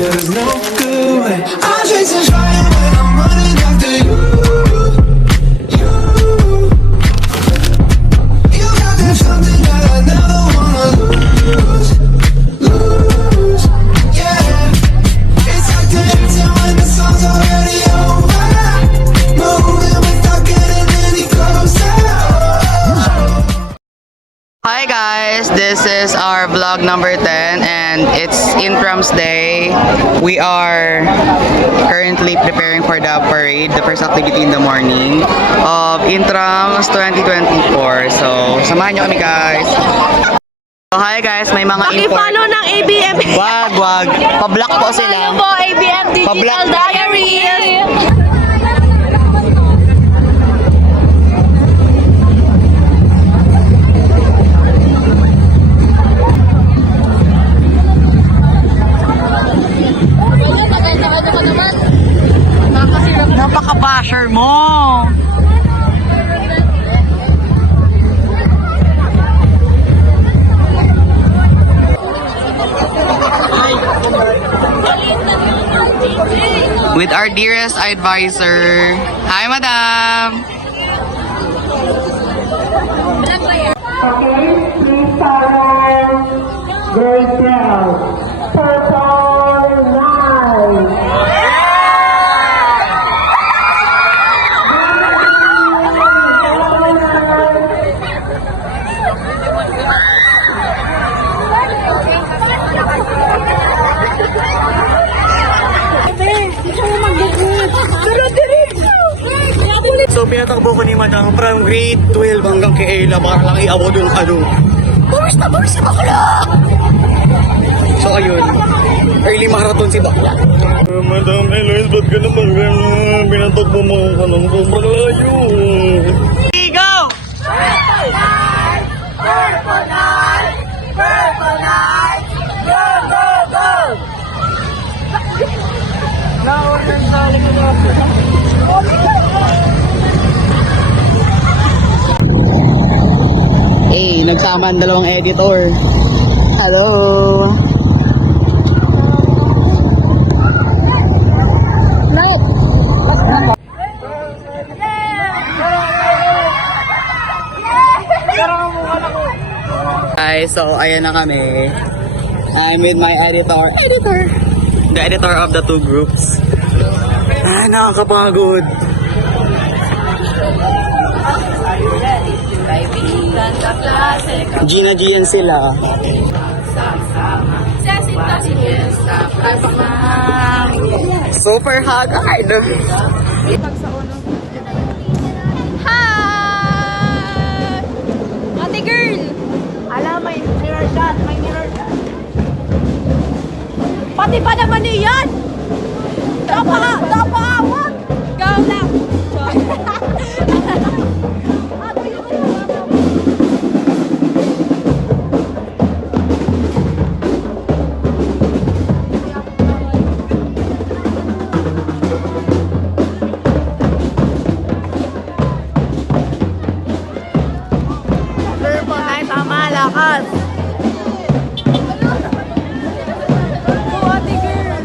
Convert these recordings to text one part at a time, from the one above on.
Yeah, there's no good way. I'm chasing fire when I'm running after you. You got that something that I never wanna lose. Yeah, it's like dancing when the song's already over. Moving without getting any closer. Hi guys, this is our vlog number 10 and it's Intrams Day. We are currently preparing for the parade, the first activity in the morning of Intrams 2024. So, samahan nyo kami guys. So, hi guys, may mga Pakipalo ng ABM. Wag. Pa-block po sila. Ano po, ABM Digital Diary. Napaka-basher mo! With our dearest advisor. Hi, madam! Okay, please follow grade 12. Purple line. So, pinatakbo ko ni madam from grade 12 hanggang kay Ella para lang iabot yung ano. Bumis na bakla! So, ayun. Early marathon si bakla. Madam Eloise, ba't ka naman ganun? Pinatakbo mo ka ng malayo. Go! Purple light! Purple light! Purple light! Go, go, go! Eh, nagsama ang dalawang editor. Hello! Guys, so ayan na kami. I'm with my editor. The editor of the two groups. Ah, nakakapagod. Gina Gian sila. Super haggard. Hi! Ate girl! Alam, may mirror shot. May mirror shot. Pati pa naman iyan! Dapaawag! Go lang! Purple light, tama, lakas! Go, ate girl!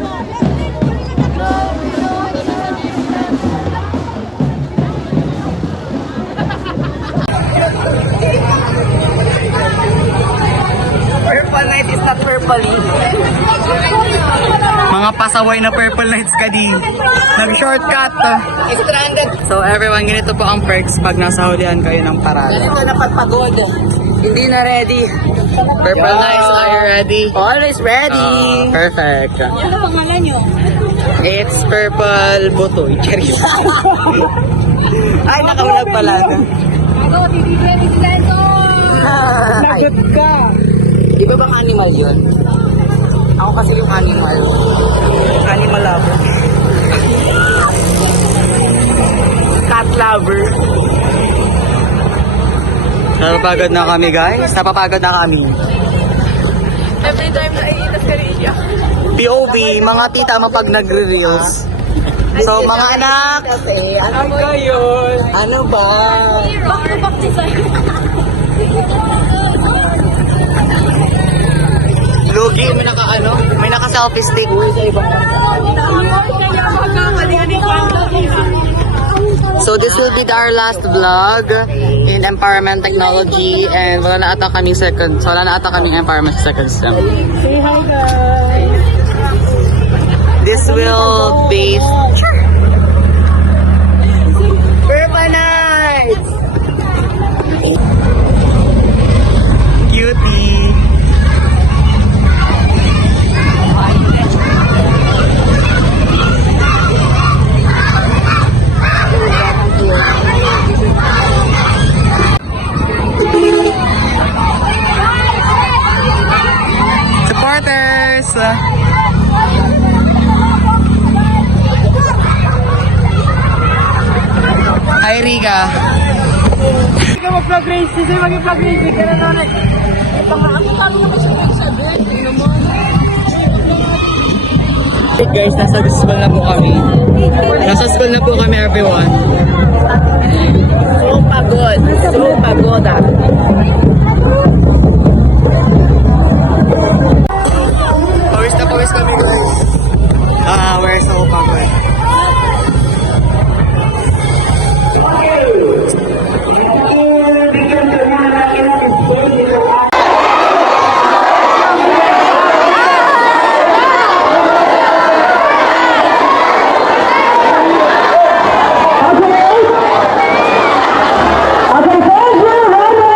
Purple light is not purple. Mga pasaway na purple lights ka di. Nag-shortcut. Stranded. So everyone, ganito po ang perks pag nasa hulihan kayo ng parada. Ito na pagpagod. Hindi na ready. Purple lights, are you ready? Always ready! Perfect. Ano pangalan nyo? It's Purple Butoy. Cherry. Ay, nakaulag pala. Ako, ready sila ito! Lagot ka. Di ba bang animal yun? Ako kasi yung animal. Animal lover. Cat lover. Napapagod na kami guys. Napapagod na kami. Every time na iitas ka rin siya. POV, mga tita mo pag nagre-reels. So mga anak, ano ba yun? Ano ba? Back to back design. Lugi, may naka-selfie stick. So this will be our last vlog in empowerment technology and wala na ata kami second. So wala na ata kami empowerment second sem. Say hi, guys. This will base Urbanites! Cutie! Supporters! Hi, Riga. Sige, mag-vlog race. Sige, mag-vlog race. Sige na naman. Hey guys, nasa school na po kami. Nasa school na po kami, everyone. So pagod. So pagod ah. Pawis na pawis kami, guys. We're so pagod. Okay, first we're ready.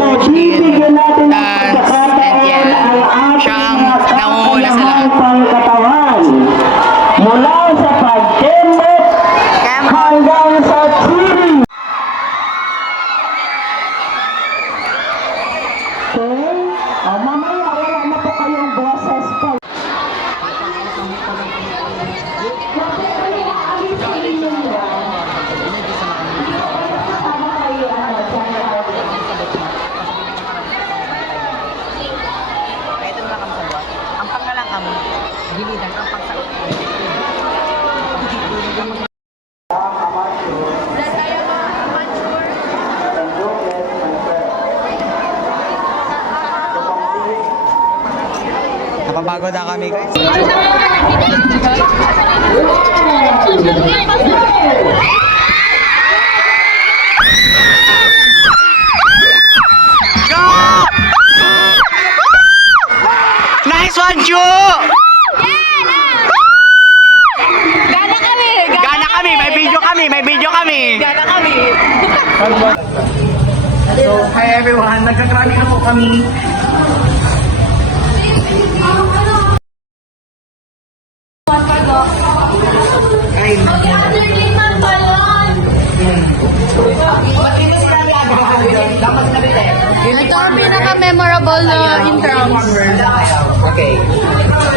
Coach Neil. That's, and yan, siya ang nangunguna sa lahat. Pangkatawan. Mula sa pagkemot hanggang sa cheering. Okay? Mamaya wala na po kayong boses po. Napapagod na kami guys. Go! Nice one, Ju! Gana kami! Gana kami, may video kami, may video kami. Gana kami! So, hi everyone, nagkakrami na po kami. Ito ang pinaka-memorable na intrams. Okay.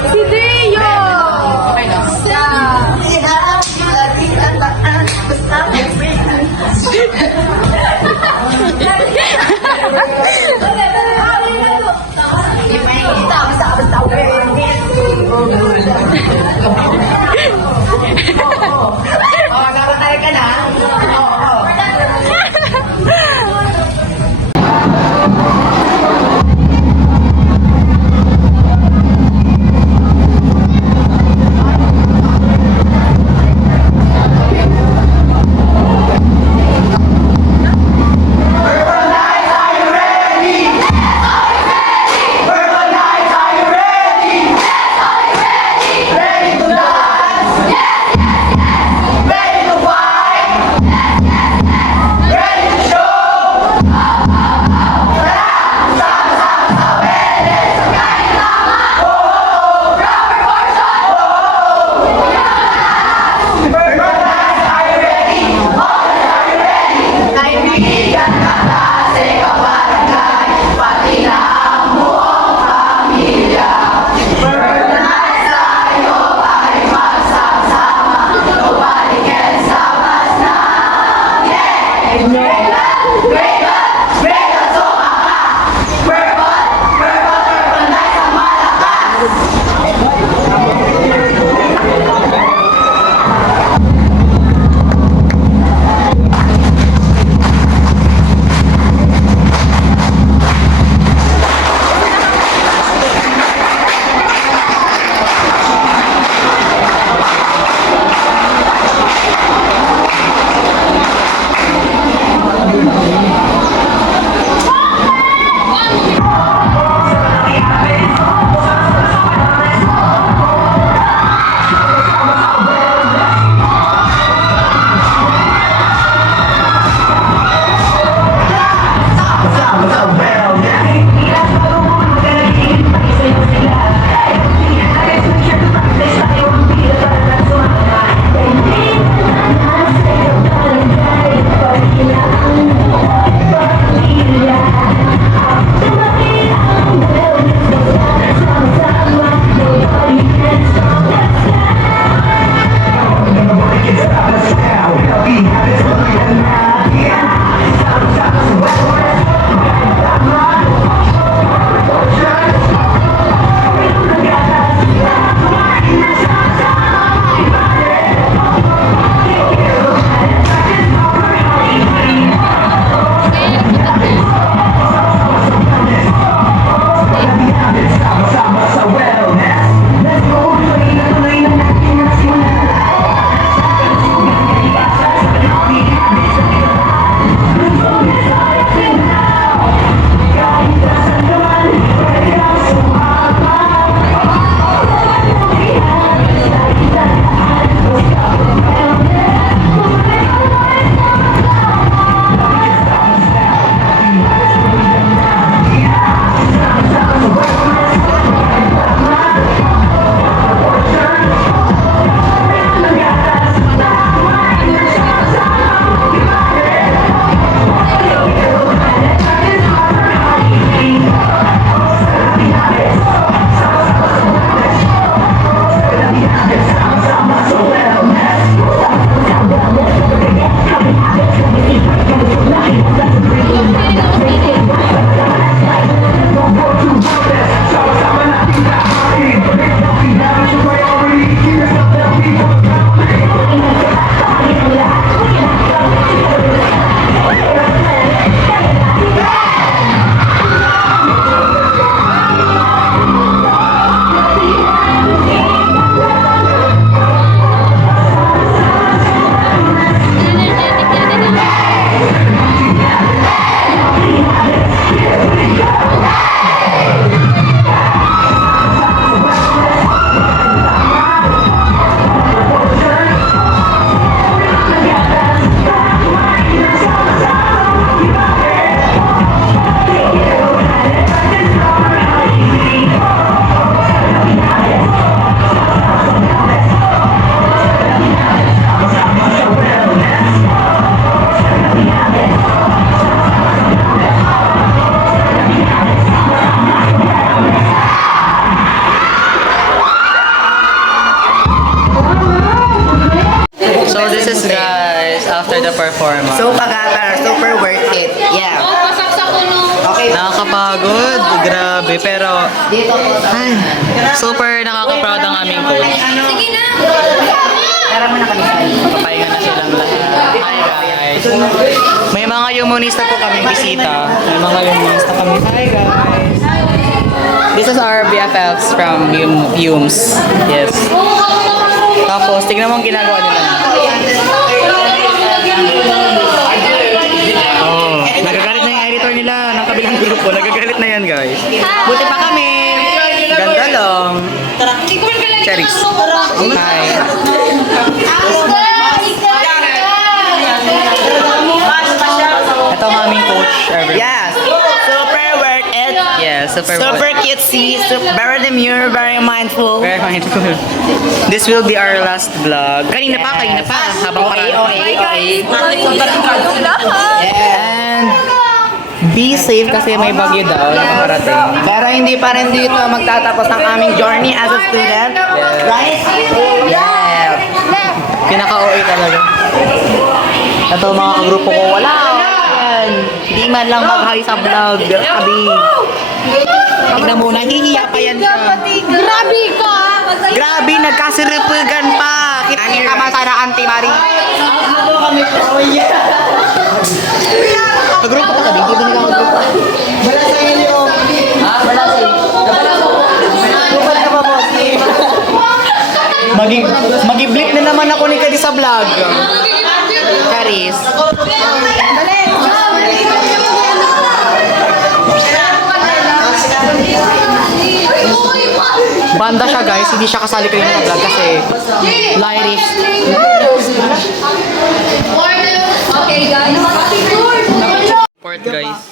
Si Deo! Nakakatay ka na? nakakapagod. Grabe, pero ay, super nakaka-proud ang aming coach. Sige na! Papahinga na silang lahat. Hi guys. May mga yumonista po kaming bisita. May mga yumonista kami. Hi guys. This is our BFFs from Yums. Yes. Tapos, tignan mo ang ginagawa nila. Oh, nagagalit na yung editor nila ng kabilang grupo. Nagagalit na yan guys. Buti pa kami. Ganda lang. Cherries. Hi. Ito ang aming coach. Yes. Super worth it. Yes, super cutesy. Very demure, very mindful. Very mindful. This will be our last vlog. Kanina pa. Habang And be safe kasi may bagyo daw na parating. Pero hindi pa rin dito magtatapos ang aming journey as a student. Right? Yeah. Pinaka-OA talaga. Ito mga kagrupo ko, wala. Yan. Hindi man lang mag-hi sa vlog. Abi. Tignan mo, nahihiya pa yan siya. Grabe ka! Grabe, nagkasiripugan pa. Kita ka ba sana, Auntie Marie? Kagrupo ka kami, hindi ba nila kagrupo? Wala sa inyo. Wala sa inyo. Bukal ka ba, boss? Mag-i-blip na naman ako ni Kadi sa vlog. Charis. Banda siya guys, hindi siya kasali kayo ng vlog kasi lyrics. Okay guys. Support guys.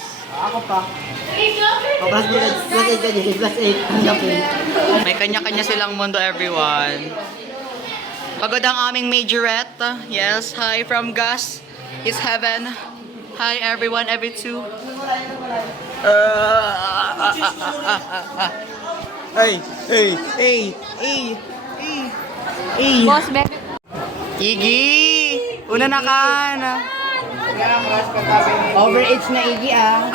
May kanya-kanya silang mundo everyone. Pagod ang aming majorette. Yes, hi from Gus. It's heaven. Hi everyone, every two. Hey. Boss, baby. Iggy! Una na ka na. Overage na Iggy ah.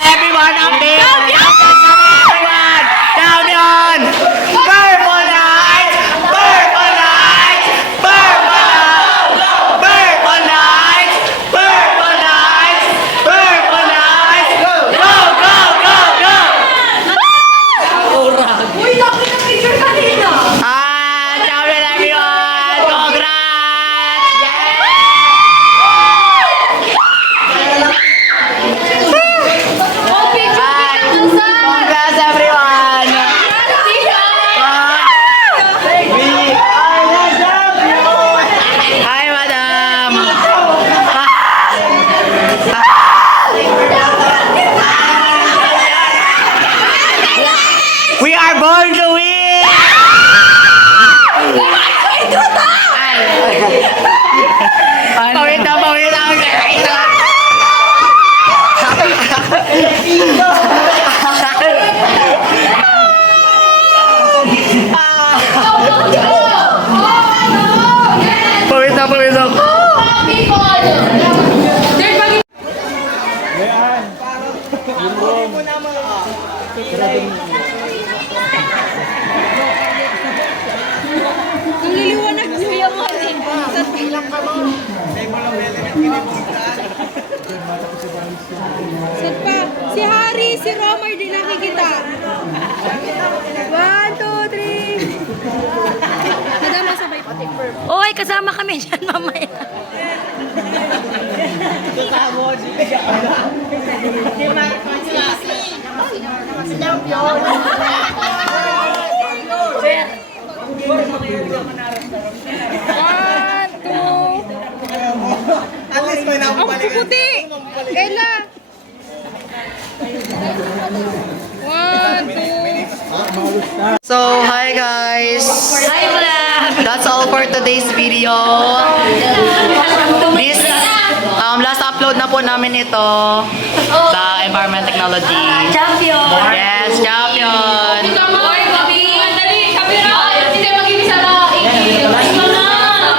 Everyone update! Everyone! Down on! Purple Nights! Purple Nights! Purple Nights! Purple Nights! Purple Nights! Go! Go! Go! Go! Uy, laki na picture kanina! Down on everyone! Congrats! Oh, picture Congrats everyone! Hi, madam! We are born to win! Pawit na. Pawit na. Nililiwanag niyo yung mga Saan pa? Si Harry, si Romar din nakikita. 1, 2, 3. Madama sabay pati perp. Oy, kasama kami dyan mamaya. At least may Ang puputi! Ella! 1, 2. So, hi guys! Hi, vlog! That's all for today's video. Last upload na po namin ito sa Environment Technology. Champion! Yes, champion! Boy, kami! Dali, kami na! Hindi tayo mag-ibig sa laing.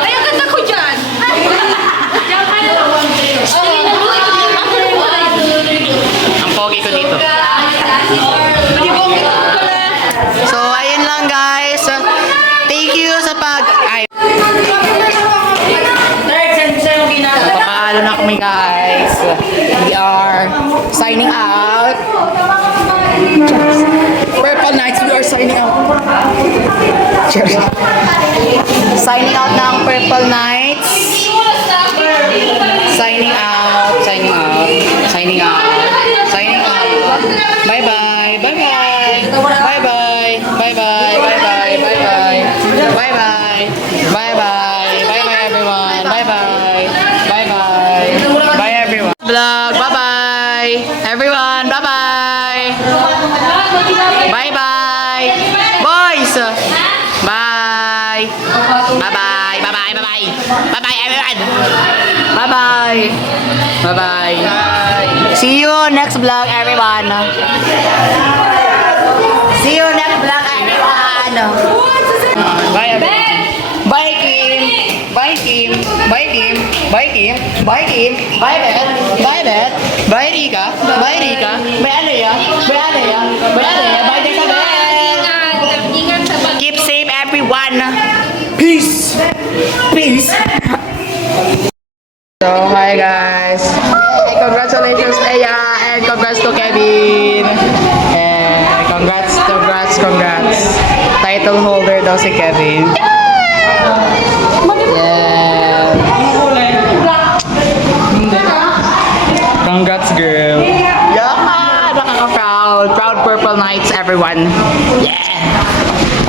Ay, ang ganda ko dyan! Diyan ka na. Ang pogi ko dito. So, ayun lang guys. Thank you sa ay. Papaalo na kami guys. We are signing out. Purple Nights, we are signing out. Cheers. Signing out ng Purple Nights. Signing out. Signing out. Signing out. Signing out. Bye bye. Bye bye. Bye bye. Bye bye. Bye bye. Bye bye. Bye bye. Bye bye. Bye bye everyone. Bye bye. Bye bye. Bye everyone. Vlog. Bye bye. Everyone. Bye bye. Bye bye. Boys. Bye. Bye bye. Bye bye. Bye bye. Bye bye everyone. Bye bye. Bye bye. See you next vlog everyone. See you next vlog everyone. Bye everyone. Bye Kim. Bye Kim. Bye Kim. Bye Kim. Bye Kim. Bye Beth. Bye Beth. Bye Rika. Bye Rika. Bye Alea. Bye Alea. Bye Alea. Bye Isabel. Ingat sa pag- Keep safe everyone. Peace. Peace. So hi guys. Hey, congratulations Aya and congrats to Kevin. And congrats. Title holder daw si Kevin. Yeah. Congrats girl. Yeah, nakaka-proud. Proud Purple Knights everyone. Yeah.